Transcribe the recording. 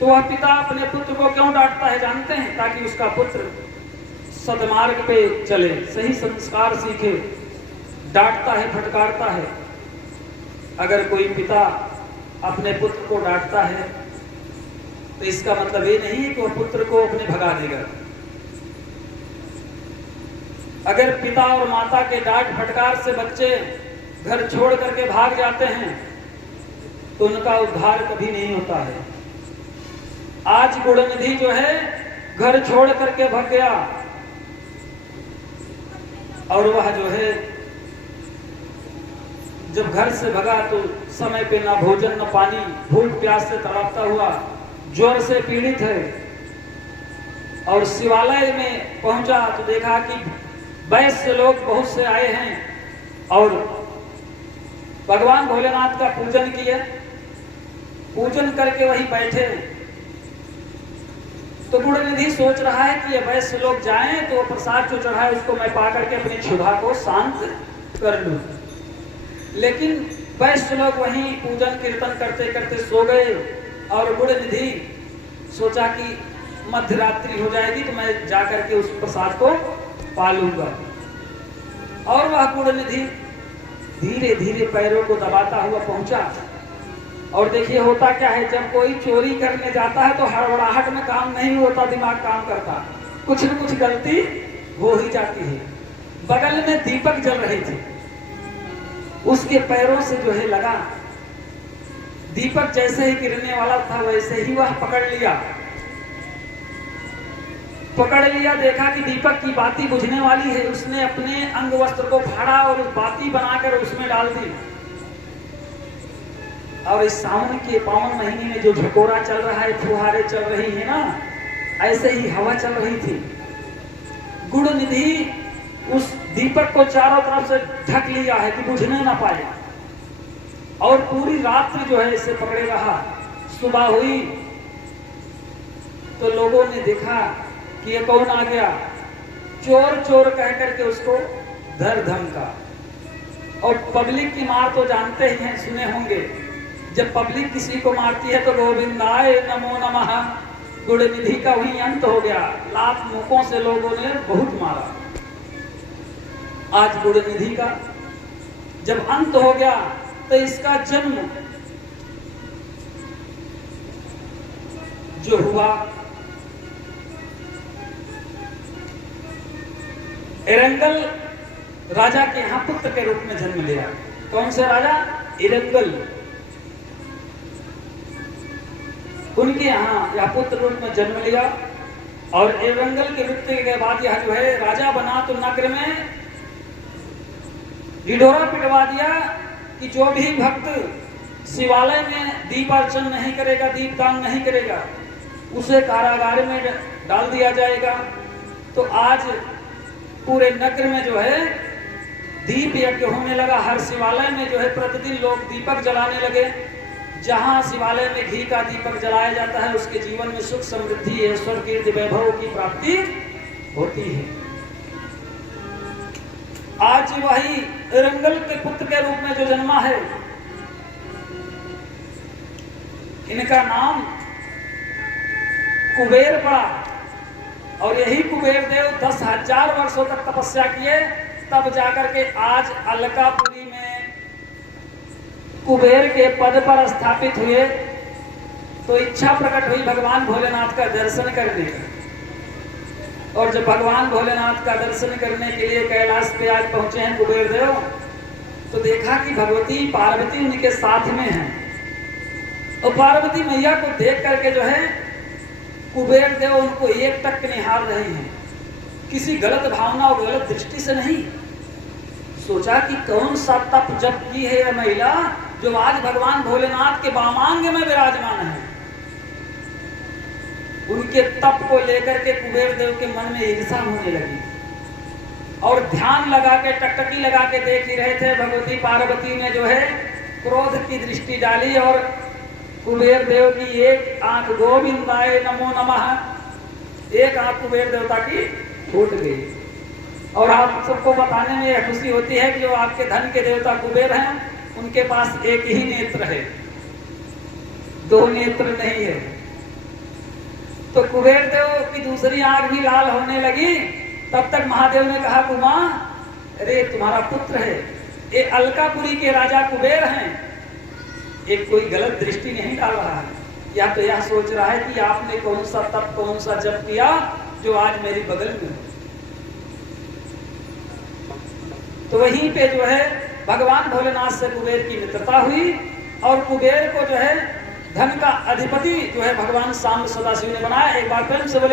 तो वह पिता अपने पुत्र को क्यों डांटता है जानते हैं? ताकि उसका पुत्र सदमार्ग पे चले, सही संस्कार सीखे। डांटता है, फटकारता है। अगर कोई पिता अपने पुत्र को डांटता है तो इसका मतलब ये नहीं है कि वह पुत्र को अपने भगा देगा। अगर पिता और माता के डांट फटकार से बच्चे घर छोड़ करके भाग जाते हैं तो उनका उद्धार कभी नहीं होता है। आज गुणनिधि जो है घर छोड़ करके भाग गया और वह जो है जब घर से भगा तो समय पे ना भोजन न पानी, भूख प्यास से तड़पता हुआ, ज्वर से पीड़ित है। और शिवालय में पहुंचा तो देखा कि वैश्य लोग बहुत से आए हैं और भगवान भोलेनाथ का पूजन किए। पूजन करके वहीं बैठे तो गुणनिधि सोच रहा है कि ये वैश्य लोग जाएं तो प्रसाद जो चढ़ा है उसको मैं पा करके अपनी क्षुधा को शांत कर लूं। लेकिन वैश्य लोग वहीं पूजन कीर्तन करते करते सो गए और गुणनिधि सोचा कि मध्यरात्रि हो जाएगी तो मैं जाकर के उस प्रसाद को पा लूंगा। और वह गुणनिधि धीरे धीरे पैरों को दबाता हुआ पहुंचा। और देखिए होता क्या है, जब कोई चोरी करने जाता है तो हड़बड़ाहट में काम नहीं होता, दिमाग काम करता, कुछ न कुछ गलती हो ही जाती है। बगल में दीपक जल रही थी, उसके पैरों से जो है लगा। दीपक जैसे ही गिरने वाला था वैसे ही वह पकड़ लिया। देखा कि दीपक की बाती बुझने वाली है। उसने अपने अंग वस्त्र को फाड़ा और उस बाती बनाकर उसमें डाल दी। और इस सावन के पावन महीने में जो झकोरा चल रहा है, फुहारे चल रही है ना, ऐसे ही हवा चल रही थी। गुणनिधि उस दीपक को चारों तरफ से ढक लिया है कि बुझने ना पाए। और पूरी रात्रि जो है इसे पकड़े रहा। सुबह हुई तो लोगों ने देखा कि ये कौन आ गया। चोर चोर कह करके उसको धर धमका। और पब्लिक की मार तो जानते ही हैं, सुने होंगे। जब पब्लिक किसी को मारती है तो गोविंदाय नमो नमः। गुणनिधि का वही अंत हो गया। लात मुकों से लोगों ने बहुत मारा। आज गुणनिधि का जब अंत हो गया तो इसका जन्म जो हुआ इरंगल राजा के यहां पुत्र के रूप में जन्म लिया। कौन से राजा? इरंगल। उनके यहाँ यह पुत्र रूप में जन्म लिया। और इरंगल के मृत्यु के बाद यह जो है राजा बना तो नगर में ढिढोरा पिटवा दिया कि जो भी भक्त शिवालय में दीपार्चन नहीं करेगा, दीपदान नहीं करेगा, उसे कारागार में डाल दिया जाएगा। तो आज पूरे नगर में जो है दीप यज्ञ होने लगा। हर शिवालय में जो है प्रतिदिन लोग दीपक जलाने लगे। जहां शिवालय में घी का दीपक जलाया जाता है उसके जीवन में सुख समृद्धि, ऐश्वर्य, कीर्ति, वैभव की प्राप्ति होती है। आज वही इरंगल के पुत्र के रूप में जो जन्मा है, इनका नाम कुबेर पड़ा। और यही कुबेर देव 10,000 वर्षों तक तपस्या किए, तब जाकर के आज अलकापुरी में कुबेर के पद पर स्थापित हुए। तो इच्छा प्रकट हुई भगवान भोलेनाथ का दर्शन करने की। और जब भगवान भोलेनाथ का दर्शन करने के लिए कैलाश पे आज पहुंचे हैं कुबेर देव, तो देखा कि भगवती पार्वती उनके साथ में है। और पार्वती मैया को देख करके जो है कुबेर देव उनको एक टक निहार रहे हैं, किसी गलत भावना और गलत दृष्टि से नहीं। सोचा कि कौन सा तप जप की है यह महिला जो आज भगवान भोलेनाथ के वामांग में विराजमान है। उनके तप को लेकर के कुबेर देव के मन में ईर्षा होने लगी। और ध्यान लगा के टकटकी लगा के देख ही रहे थे। भगवती पार्वती ने जो है क्रोध की दृष्टि डाली और कुबेर देव की एक आंख, गोविंदाय नमो नमः, एक आंख कुबेर देवता की फूट गई। और आप सबको बताने में यह खुशी होती है कि जो आपके धन के देवता कुबेर हैं, उनके पास एक ही नेत्र है, दो नेत्र नहीं है। तो कुबेर देव की दूसरी आंख भी लाल होने लगी। तब तक महादेव ने कहा, उमा अरे तुम्हारा पुत्र है, ये अलकापुरी के राजा कुबेर हैं, एक कोई गलत दृष्टि नहीं डाल रहा है, या तो यह सोच रहा है कि आपने कौन सा तप कौन सा जप किया जो आज मेरी बगल में हो। तो वहीं पे जो है भगवान भोलेनाथ से कुबेर की मित्रता हुई और कुबेर को जो है धन का अधिपति जो है भगवान सांब सदाशिव ने बनाया। एक बार फिल्म से बोले